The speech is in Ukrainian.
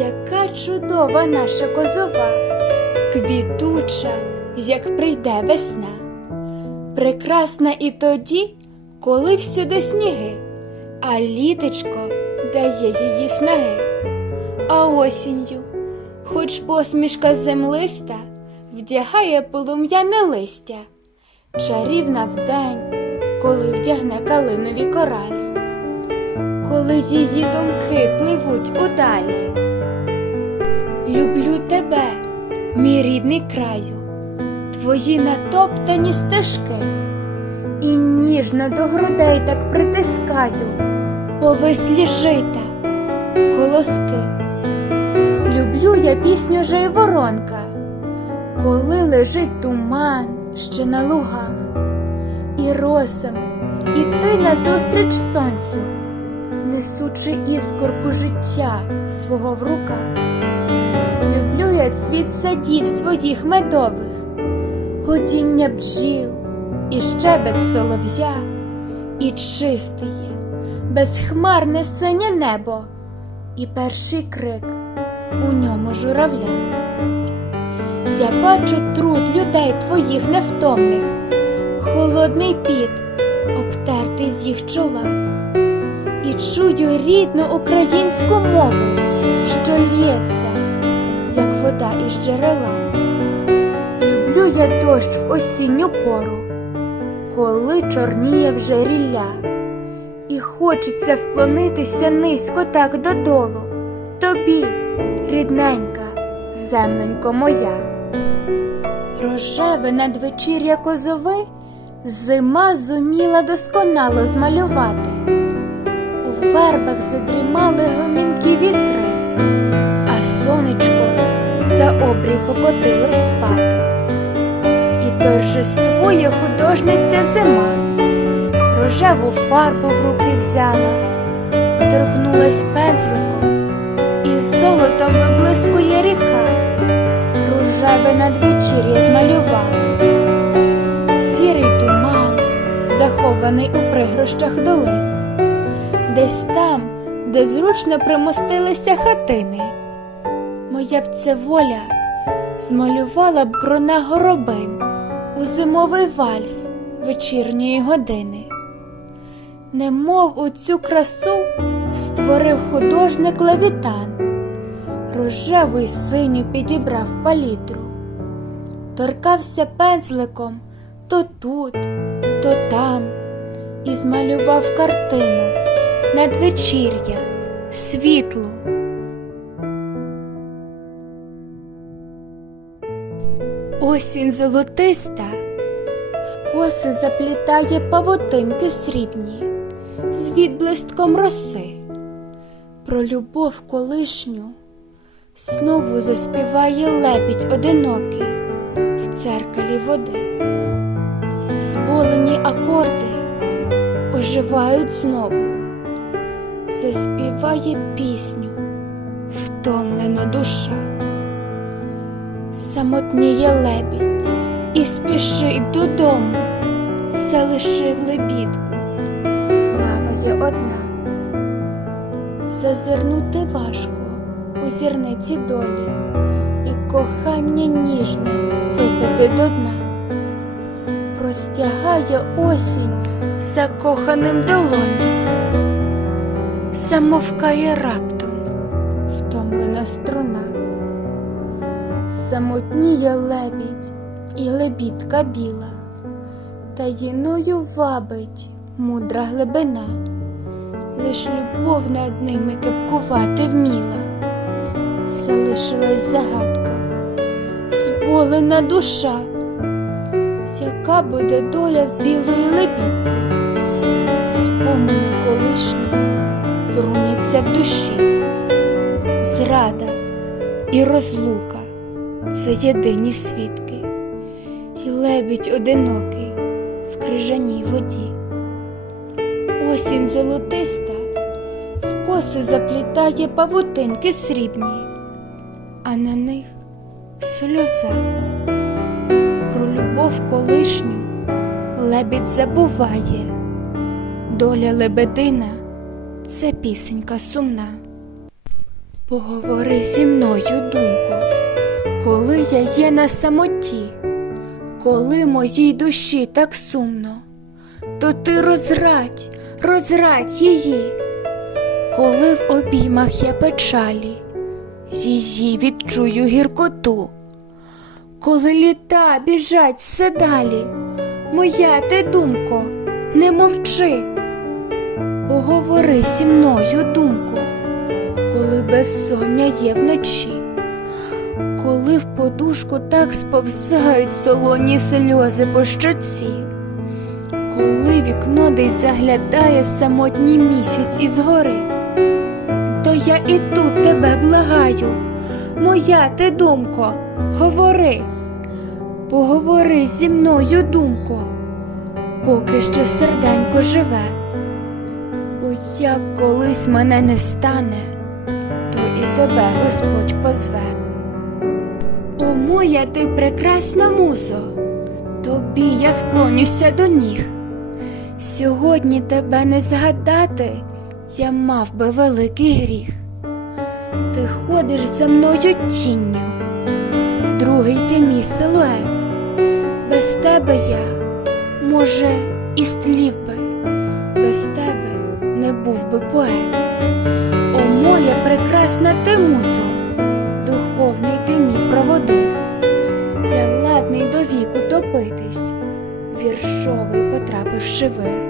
Яка чудова наша козова, квітуча, як прийде весна. Прекрасна і тоді, коли всюди сніги, а літочко дає її снаги. А осінню, хоч посмішка землиста, вдягає полум'яне листя, чарівна вдень, коли вдягне калинові коралі, коли її думки пливуть удалі. Люблю тебе, мій рідний краю, твої натоптані стежки, і ніжно до грудей так притискаю повислі жита, колоски. Люблю я пісню Жайворонка, коли лежить туман ще на лугах, і росами іти назустріч сонцю, несучи іскорку життя свого в руках. Люблю я цвіт садів своїх медових, гудіння бджіл і щебет солов'я, і чистиє, безхмарне синє небо, і перший крик у ньому журавля. Я бачу труд людей твоїх невтомних, холодний піт, обтертий з їх чола, і чую рідну українську мову, що лється, вода із джерела. Люблю я дощ в осінню пору, коли чорніє вже рілля, і хочеться вклонитися низько так додолу, тобі, рідненька, земленько моя. Рожеве надвечір'я козови зима зуміла досконало змалювати. У вербах задрімали гомінкі вітри, обрій спати. І торжествує художниця зима, рожеву фарбу в руки взяла, торкнулась пензликом, і золотом виблискує ріка, рожеве надвечір'я змалювала. Сірий туман, захований у пригрощах долин, десь там, де зручно примостилися хатини. Моя б ця воля змалювала б крона горобин у зимовий вальс вечірньої години. Немов у цю красу створив художник левітан, рожеву й синю підібрав палітру, торкався пензликом то тут, то там, і змалював картину надвечір'я, світлу. Осінь золотиста, в коси заплітає павутинки срібні, світ блистком роси, про любов колишню знову заспіває лебідь одинокий в дзеркалі води. Зболені акорди оживають знову, заспіває пісню втомлена душа самотніє лебідь і спішить додому, залишив лебідку, плаває одна. Зазирнути важко у зірниці долі, і кохання ніжне випити до дна. Простягає осінь закоханим долоні, замовкає раптом втомлена струна самотніє лебідь і лебідка біла, таїною вабить мудра глибина, лиш любов над ними кепкувати вміла, залишилась загадка, зболена душа, яка буде доля в білої лебідки, спомини колишні вруняться в душі, зрада і розлука це єдині свідки, і лебідь одинокий в крижаній воді. Осінь золотиста в коси заплітає павутинки срібні, а на них сльоза. Про любов колишню лебідь забуває, доля лебедина це пісенька сумна. Поговори зі мною, думко, коли я є на самоті, коли моїй душі так сумно, то ти розрадь, розрадь її, коли в обіймах я печалі, її відчую гіркоту, коли літа біжать все далі, моя ти думко, не мовчи, поговори зі мною, думко коли безсоння є вночі, коли в подушку так сповзають солоні сльози по щоці, коли вікно десь заглядає самотній місяць із гори, то я і тут тебе благаю, моя ти думко, говори, поговори зі мною, думко, поки що серденько живе, бо як колись мене не стане то і тебе Господь позве. О, моя ти прекрасна музо, тобі я вклонюся до ніг. Сьогодні тебе не згадати, я мав би великий гріх. Ти ходиш за мною тінню, другий ти мій силует. Без тебе я, може, і стлів би, без тебе не був би поет. О, моя прекрасна ти музо, я ладний